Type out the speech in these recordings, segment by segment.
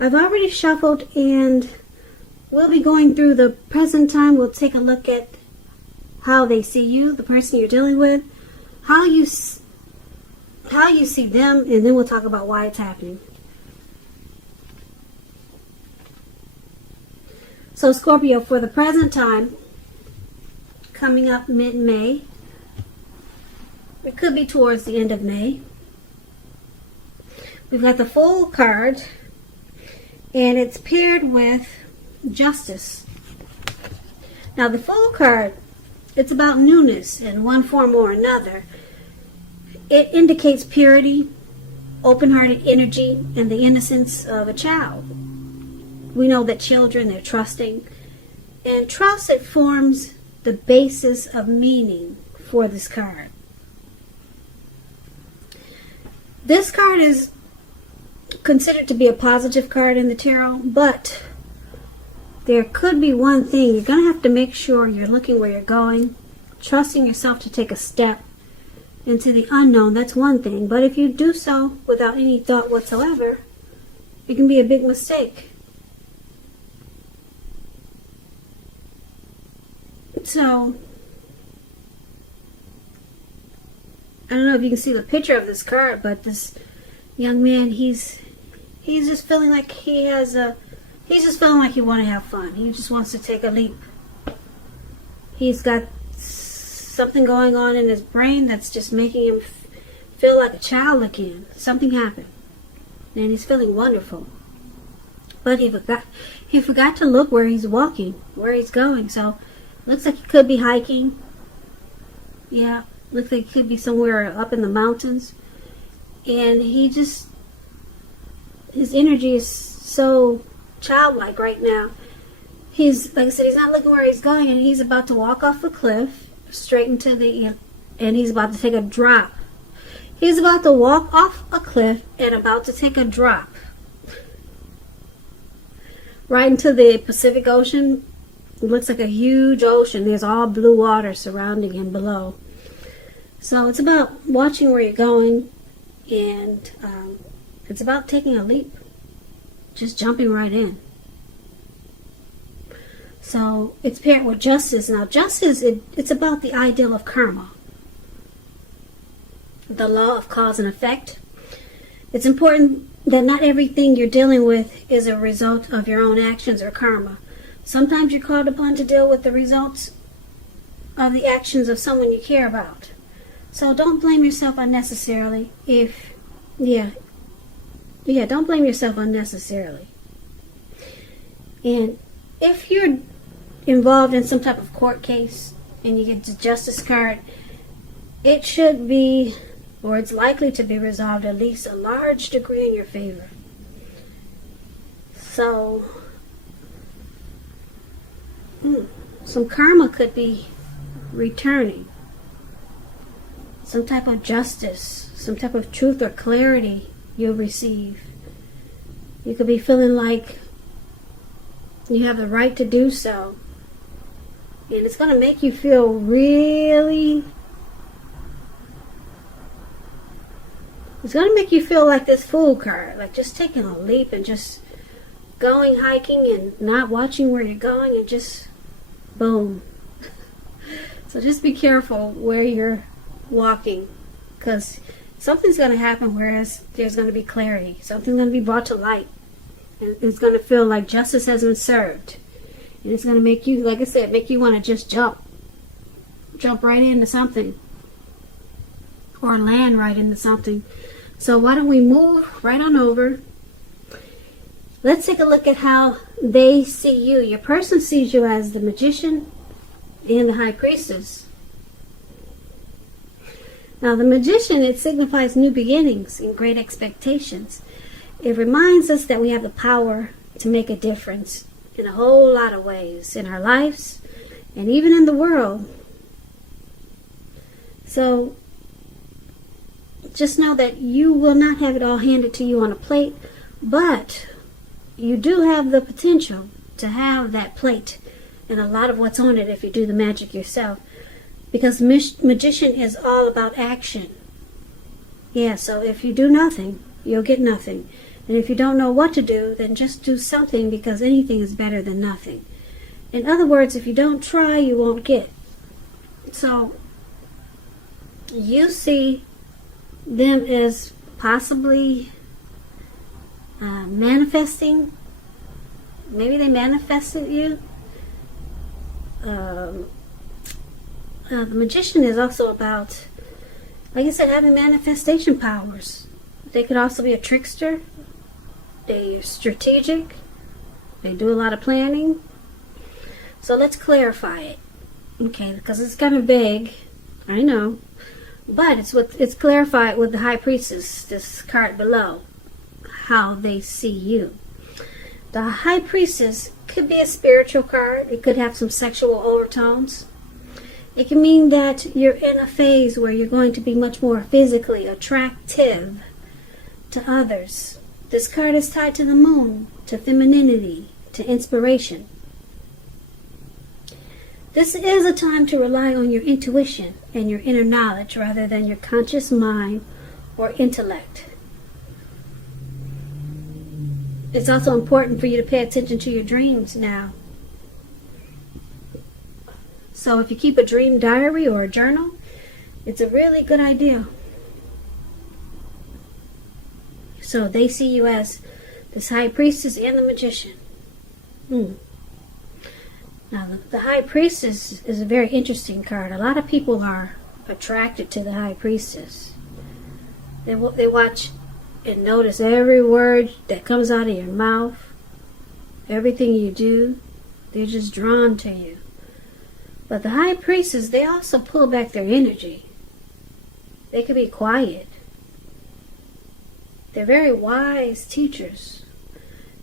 I've already shuffled, and we'll be going through the present time. We'll take a look at how they see you, the person you're dealing with, how you see them, and then we'll talk about why it's happening. So Scorpio, for the present time, coming up mid-May, it could be towards the end of May, we've got the Fool card, and it's paired with Justice. Now the Fool card, it's about newness in one form or another. It indicates purity, open-hearted energy, and the innocence of a child. We know that children, they're trusting. And trust, it forms the basis of meaning for this card. This card is considered to be a positive card in the tarot, but there could be one thing. You're going to have to make sure you're looking where you're going, trusting yourself to take a step into the unknown. That's one thing. But if you do so without any thought whatsoever, it can be a big mistake. So, I don't know if you can see the picture of this card, but this young man, he's just feeling like he's just feeling like he wants to have fun. He just wants to take a leap. He's got something going on in his brain that's just making him feel like a child again. Something happened, and he's feeling wonderful. But he forgot to look where he's walking, where he's going. So, looks like he could be hiking. Yeah, looks like he could be somewhere up in the mountains. And his energy is so childlike right now. Like I said, he's not looking where he's going, and he's about to walk off a cliff straight into and he's about to take a drop. He's about to walk off a cliff and about to take a drop right into the Pacific Ocean. It looks like a huge ocean. There's all blue water surrounding him below. So it's about watching where you're going, and it's about taking a leap. Just jumping right in. So it's paired with Justice. Now Justice, it's about the ideal of karma. The law of cause and effect. It's important that not everything you're dealing with is a result of your own actions or karma. Sometimes you're called upon to deal with the results of the actions of someone you care about. So don't blame yourself unnecessarily don't blame yourself unnecessarily. And if you're involved in some type of court case and you get the Justice card, it should be, or it's likely to be resolved at least a large degree in your favor. So, some karma could be returning. Some type of justice, some type of truth or clarity you'll receive. You could be feeling like you have the right to do so. And it's going to make you feel really... It's going to make you feel like this Fool card. Like just taking a leap and just going hiking and not watching where you're going and just boom. So just be careful where you're walking, because something's going to happen, whereas there's going to be clarity. Something's going to be brought to light. And it's going to feel like justice has been served. And it's going to make you, like I said, make you want to just jump right into something, or land right into something. So why don't we move right on over. Let's take a look at how they see you. Your person sees you as the Magician and the High Priestess. Now the Magician, it signifies new beginnings and great expectations. It reminds us that we have the power to make a difference in a whole lot of ways in our lives and even in the world. So just know that you will not have it all handed to you on a plate, but you do have the potential to have that plate and a lot of what's on it if you do the magic yourself. Because Magician is all about action. Yeah, so if you do nothing, you'll get nothing. And if you don't know what to do, then just do something, because anything is better than nothing. In other words, if you don't try, you won't get. So, you see them as possibly manifesting. Maybe they manifested you. The Magician is also about, like I said, having manifestation powers. They could also be a trickster. They're strategic. They do a lot of planning. So let's clarify it. Okay, because it's kind of vague. I know. But it's clarified with the High Priestess, this card below, how they see you. The High Priestess could be a spiritual card. It could have some sexual overtones. It can mean that you're in a phase where you're going to be much more physically attractive to others. This card is tied to the moon, to femininity, to inspiration. This is a time to rely on your intuition and your inner knowledge rather than your conscious mind or intellect. It's also important for you to pay attention to your dreams now. So if you keep a dream diary or a journal, it's a really good idea. So they see you as this High Priestess and the Magician. Now, the High Priestess is a very interesting card. A lot of people are attracted to the High Priestess. They watch and notice every word that comes out of your mouth, everything you do. They're just drawn to you. But the High Priestess, they also pull back their energy. They can be quiet. They're very wise teachers.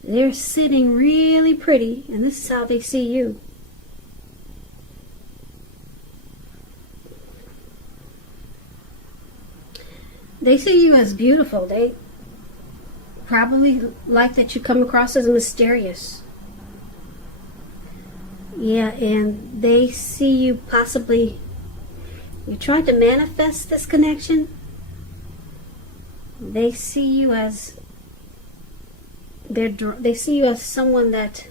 They're sitting really pretty, and this is how they see you. They see you as beautiful. They probably like that you come across as mysterious. Yeah, and they see you possibly, you tried to manifest this connection. They see you as, they see you as someone that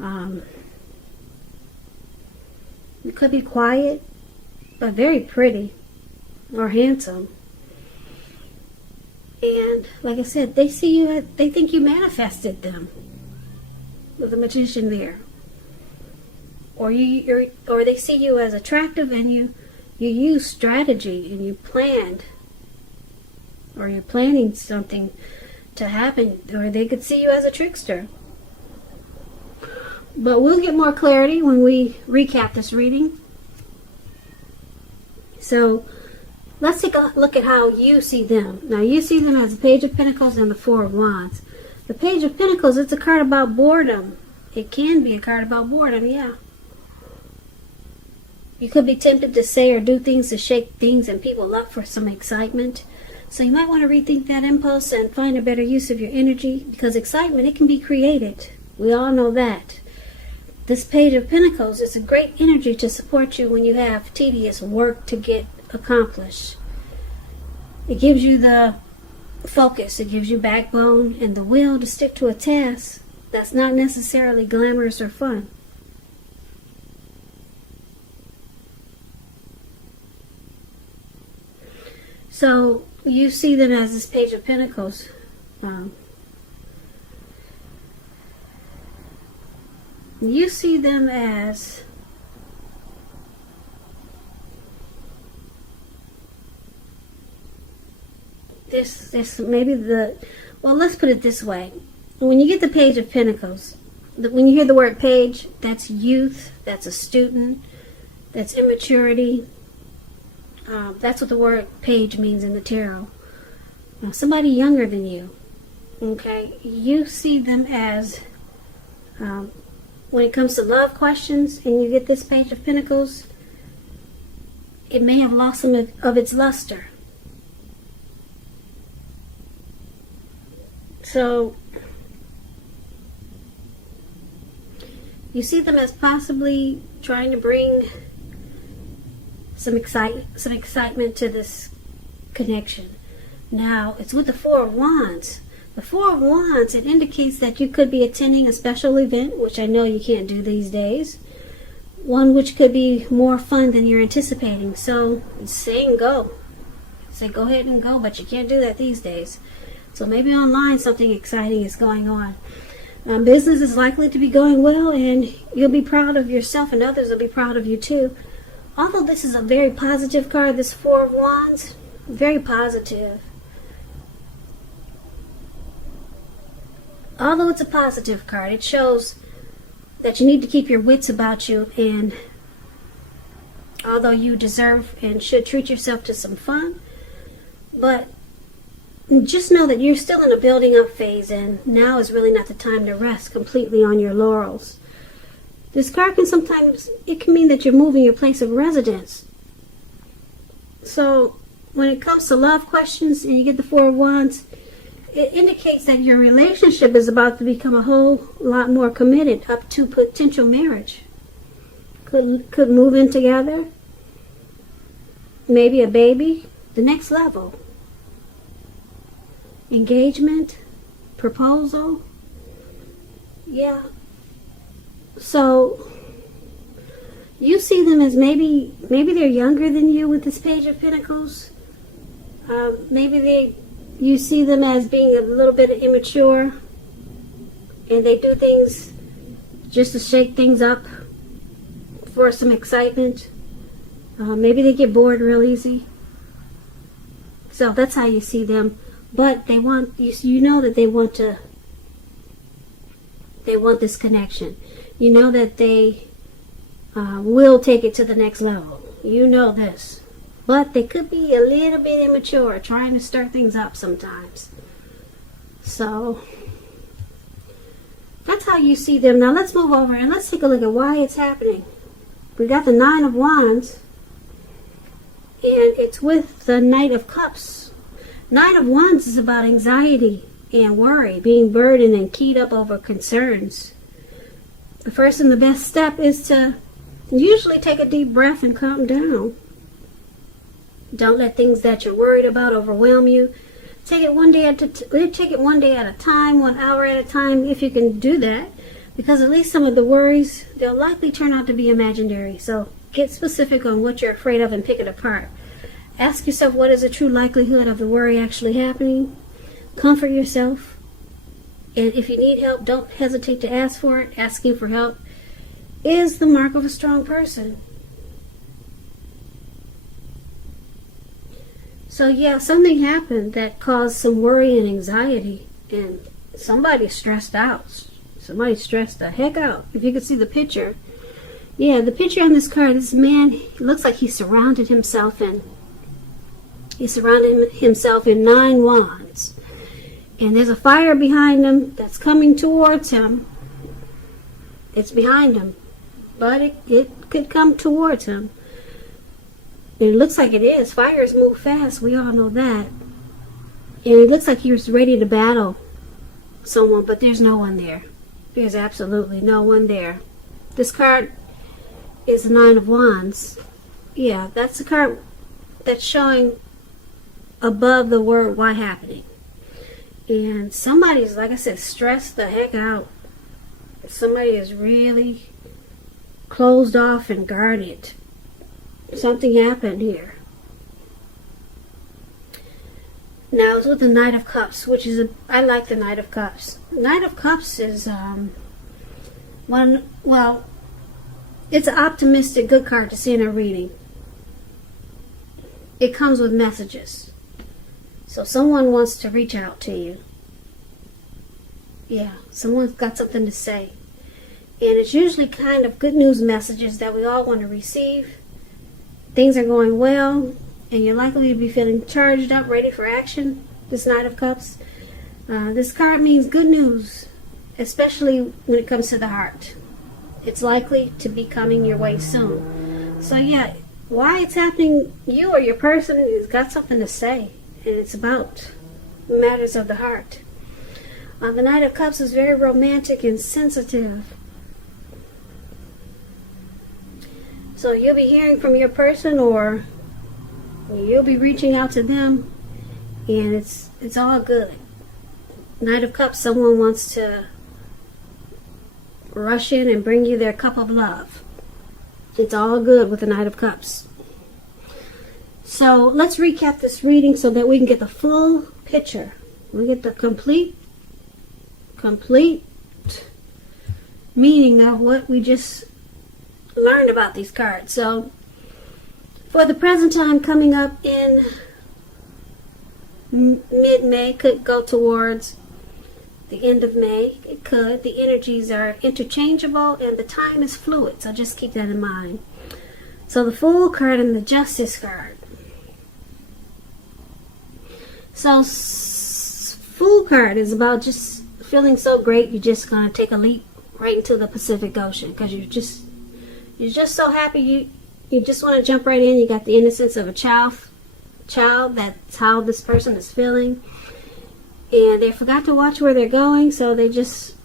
you could be quiet, but very pretty or handsome. And like I said, they see you, they think you manifested them with the Magician there. Or they see you as attractive, and you use strategy, and you planned, or you're planning something to happen, or they could see you as a trickster. But we'll get more clarity when we recap this reading. So let's take a look at how you see them. Now, you see them as the Page of Pentacles and the Four of Wands. The Page of Pentacles, it's a card about boredom. It can be a card about boredom, yeah. You could be tempted to say or do things to shake things and people up for some excitement. So you might want to rethink that impulse and find a better use of your energy, because excitement, it can be created. We all know that. This Page of Pentacles is a great energy to support you when you have tedious work to get accomplished. It gives you the focus, it gives you backbone and the will to stick to a task that's not necessarily glamorous or fun. So you see them as this Page of Pentacles. You see them as this maybe well, let's put it this way. When you get the Page of Pentacles, when you hear the word page, that's youth, that's a student, that's immaturity. That's what the word page means in the tarot. Now, somebody younger than you, okay? You see them as, when it comes to love questions, and you get this Page of Pentacles, it may have lost some of its luster. So, you see them as possibly trying to bring some excitement to this connection. Now, it's with the Four of Wands. The Four of Wands, it indicates that you could be attending a special event, which I know you can't do these days. One which could be more fun than you're anticipating. So say and go. Say go ahead and go, but you can't do that these days. So maybe online something exciting is going on. Business is likely to be going well, and you'll be proud of yourself, and others will be proud of you too. Although this is a very positive card, this Four of Wands, very positive. Although it's a positive card, it shows that you need to keep your wits about you, and although you deserve and should treat yourself to some fun, but just know that you're still in a building up phase, and now is really not the time to rest completely on your laurels. This card can sometimes, it can mean that you're moving your place of residence. So when it comes to love questions and you get the Four of Wands, it indicates that your relationship is about to become a whole lot more committed, up to potential marriage. Could move in together. Maybe a baby. The next level. Engagement. Proposal. Yeah. So you see them as maybe they're younger than you with this Page of Pentacles. You see them as being a little bit immature, and they do things just to shake things up for some excitement. Maybe they get bored real easy. So that's how you see them. But they want, you know that they want this connection. You know that they will take it to the next level. You know this. But they could be a little bit immature, trying to start things up sometimes. So that's how you see them. Now let's move over and let's take a look at why it's happening. We got the Nine of Wands, and it's with the Knight of Cups. Nine of Wands is about anxiety and worry, being burdened and keyed up over concerns. The first and the best step is to usually take a deep breath and calm down. Don't let things that you're worried about overwhelm you. Take it one day at a time, 1 hour at a time, if you can do that. Because at least some of the worries, they'll likely turn out to be imaginary. So get specific on what you're afraid of and pick it apart. Ask yourself, what is the true likelihood of the worry actually happening? Comfort yourself. And if you need help, don't hesitate to ask for it. Asking for help is the mark of a strong person. So yeah, something happened that caused some worry and anxiety, and somebody's stressed out. Somebody stressed the heck out. If you could see the picture. Yeah, the picture on this card, this man, it looks like he surrounded himself in 9 wands. And there's a fire behind him that's coming towards him. It's behind him. But it could come towards him. It looks like it is. Fires move fast. We all know that. And it looks like he was ready to battle someone, but there's no one there. There's absolutely no one there. This card is the Nine of Wands. Yeah, that's the card that's showing above the word why happening. And somebody's, like I said, stressed the heck out. Somebody is really closed off and guarded. Something happened here. Now it's with the Knight of Cups, which is I like the Knight of Cups. Knight of Cups is it's an optimistic, good card to see in a reading. It comes with messages. So someone wants to reach out to you. Yeah, someone's got something to say. And it's usually kind of good news messages that we all want to receive. Things are going well, and you're likely to be feeling charged up, ready for action. This Knight of Cups. This card means good news, especially when it comes to the heart. It's likely to be coming your way soon. So yeah, why it's happening, you or your person has got something to say, and it's about matters of the heart. The Knight of Cups is very romantic and sensitive. So you'll be hearing from your person, or you'll be reaching out to them, and it's all good. Knight of Cups, someone wants to rush in and bring you their cup of love. It's all good with the Knight of Cups. So let's recap this reading so that we can get the full picture. We get the complete meaning of what we just learned about these cards. So for the present time coming up in mid-May, could go towards the end of May. It could. The energies are interchangeable and the time is fluid, so just keep that in mind. So the Fool card and the Justice card. So Fool card is about just feeling so great you're just going to take a leap right into the Pacific Ocean because you're just so happy you just want to jump right in. You got the innocence of a child. That's how this person is feeling. And they forgot to watch where they're going, so they just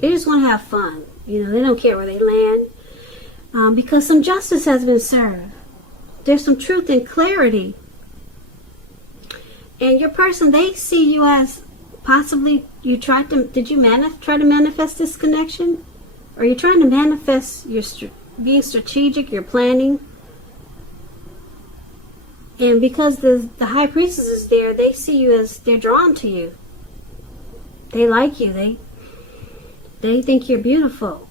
want to have fun. You know, they don't care where they land. Because some justice has been served. There's some truth and clarity. And your person, they see you as possibly, did you try to manifest this connection? Or are you trying to manifest being strategic, your planning? And because the High Priestess is there, they see you as, they're drawn to you. They like you. They think you're beautiful.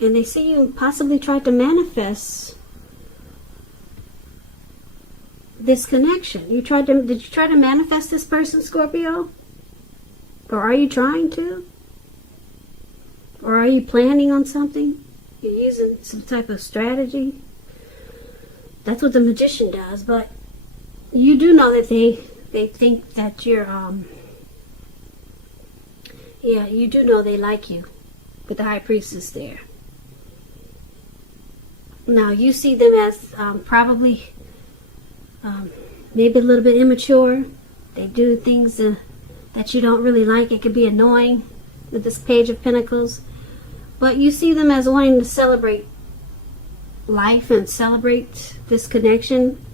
And they see you possibly try to manifest this connection. Did you try to manifest this person, Scorpio? Or are you trying to? Or are you planning on something? You're using some type of strategy? That's what the Magician does, but you do know that they think that you're, you do know they like you with the High Priestess there. Now, you see them as probably maybe a little bit immature. They do things that you don't really like. It could be annoying with this Page of Pentacles. But you see them as wanting to celebrate life and celebrate this connection.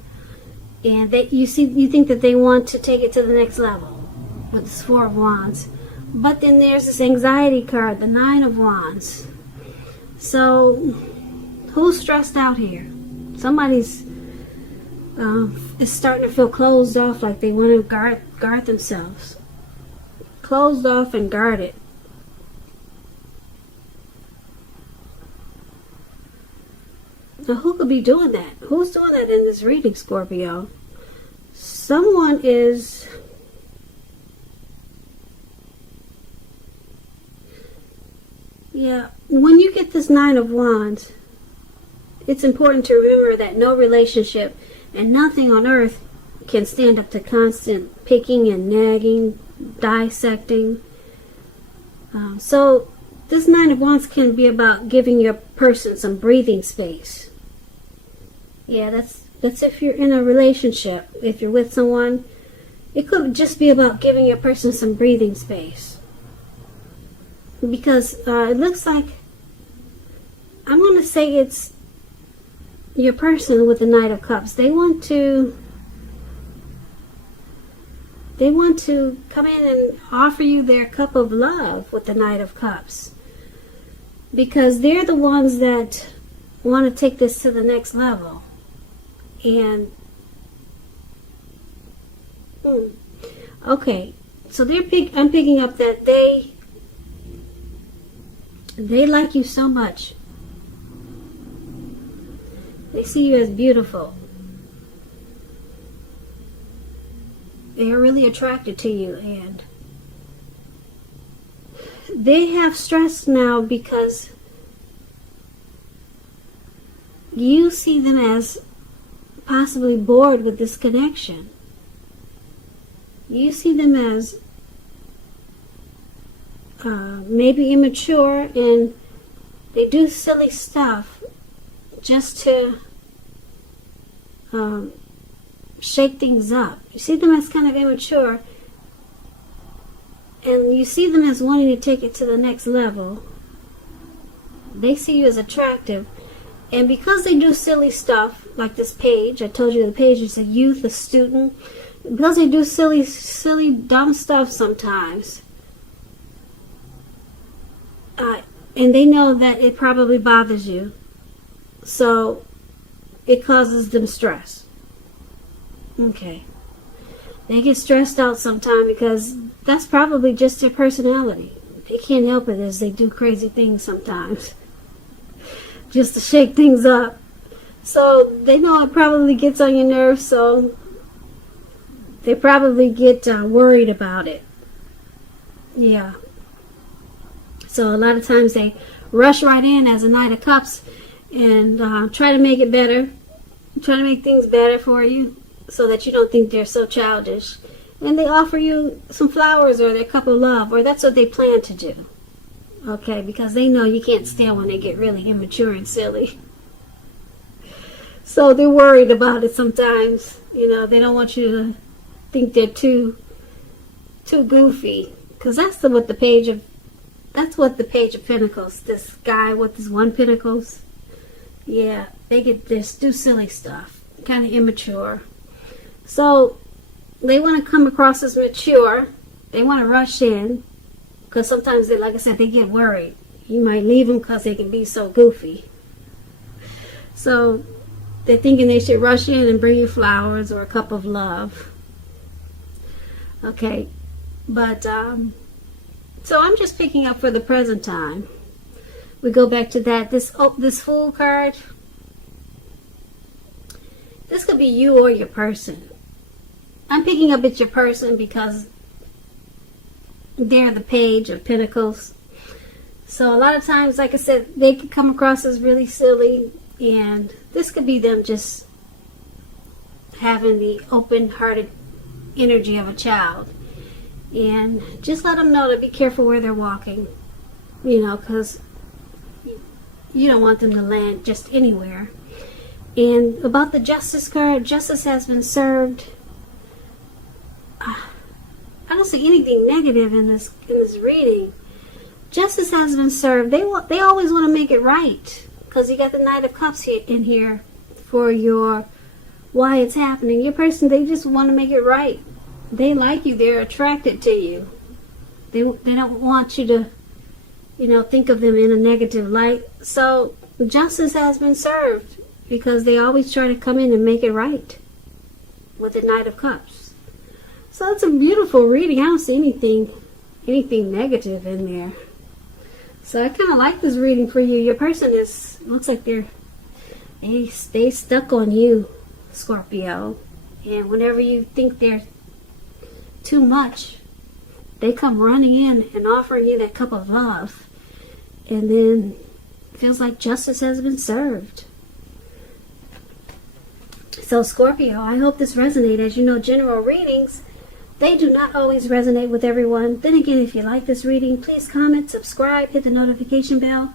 And you think that they want to take it to the next level with this Four of Wands. But then there's this anxiety card, the Nine of Wands. So, who's stressed out here? Somebody's is starting to feel closed off, like they want to guard themselves. Closed off and guarded. Now, who could be doing that? Who's doing that in this reading, Scorpio? Someone is... Yeah, when you get this Nine of Wands, it's important to remember that no relationship and nothing on earth can stand up to constant picking and nagging, dissecting. So this Nine of Wands can be about giving your person some breathing space. Yeah, that's if you're in a relationship. If you're with someone, it could just be about giving your person some breathing space. Because it looks like, I'm going to say it's your person with the Knight of Cups. They want to come in and offer you their cup of love with the Knight of Cups. Because they're the ones that want to take this to the next level. And okay, so I'm picking up that they like you so much. They see you as beautiful. They are really attracted to you, and they have stress now because you see them as possibly bored with this connection. You see them as maybe immature, and they do silly stuff just to shake things up. You see them as kind of immature, and you see them as wanting to take it to the next level. They see you as attractive, and because they do silly stuff like this page, I told you the page is a youth, a student. because they do silly, dumb stuff sometimes. And they know that it probably bothers you. So it causes them stress. Okay. They get stressed out sometimes because that's probably just their personality. They can't help it as they do crazy things sometimes. Just to shake things up. So they know it probably gets on your nerves, so they probably get worried about it. Yeah. So a lot of times they rush right in as a Knight of Cups and try to make it better. Try to make things better for you so that you don't think they're so childish. And they offer you some flowers or their cup of love, or that's what they plan to do. Okay, because they know you can't stand when they get really immature and silly. So they're worried about it sometimes. You know, they don't want you to think they're too goofy. Because that's what the Page of Pentacles, this guy with his 1 Pentacles, yeah, they get this, do silly stuff, kind of immature. So they want to come across as mature. They want to rush in because sometimes, like I said, they get worried. You might leave them because they can be so goofy. So they're thinking they should rush in and bring you flowers or a cup of love. Okay, but so I'm just picking up for the present time. We go back to that. This Fool card. This could be you or your person. I'm picking up it's your person because they're the Page of Pentacles. So a lot of times, like I said, they can come across as really silly, and this could be them just having the open-hearted energy of a child. And just let them know to be careful where they're walking, you know, because you don't want them to land just anywhere. And about the Justice card, justice has been served. I don't see anything negative in this reading. Justice has been served. They always want to make it right, because you got the Knight of Cups in here for your why it's happening. Your person, they just want to make it right. They like you. They're attracted to you. They don't want you to, you know, think of them in a negative light. So justice has been served because they always try to come in and make it right with the Knight of Cups. So it's a beautiful reading. I don't see anything negative in there. So I kind of like this reading for you. Your person looks like they stay stuck on you, Scorpio. And whenever you think they're too much, they come running in and offering you that cup of love, and then it feels like justice has been served. So Scorpio, I hope this resonated. As you know, general readings, they do not always resonate with everyone. Then again, if you like this reading, please comment, subscribe, hit the notification bell.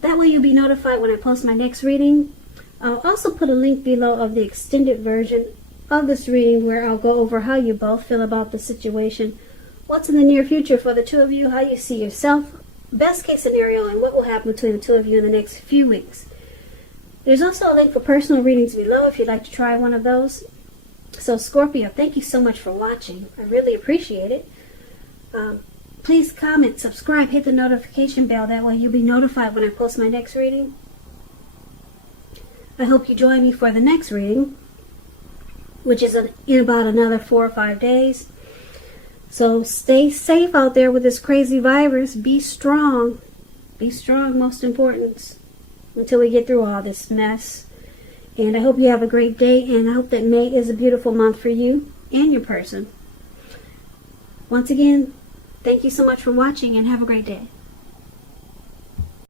That way you'll be notified when I post my next reading. I'll also put a link below of the extended version of this reading where I'll go over how you both feel about the situation, what's in the near future for the two of you, how you see yourself, best case scenario, and what will happen between the two of you in the next few weeks. There's also a link for personal readings below if you'd like to try one of those. So Scorpio, thank you so much for watching. I really appreciate it. Please comment, subscribe, hit the notification bell. That way you'll be notified when I post my next reading. I hope you join me for the next reading, which is in about another 4 or 5 days. So stay safe out there with this crazy virus. Be strong. Be strong, most important, until we get through all this mess. And I hope you have a great day, and I hope that May is a beautiful month for you and your person. Once again, thank you so much for watching, and have a great day.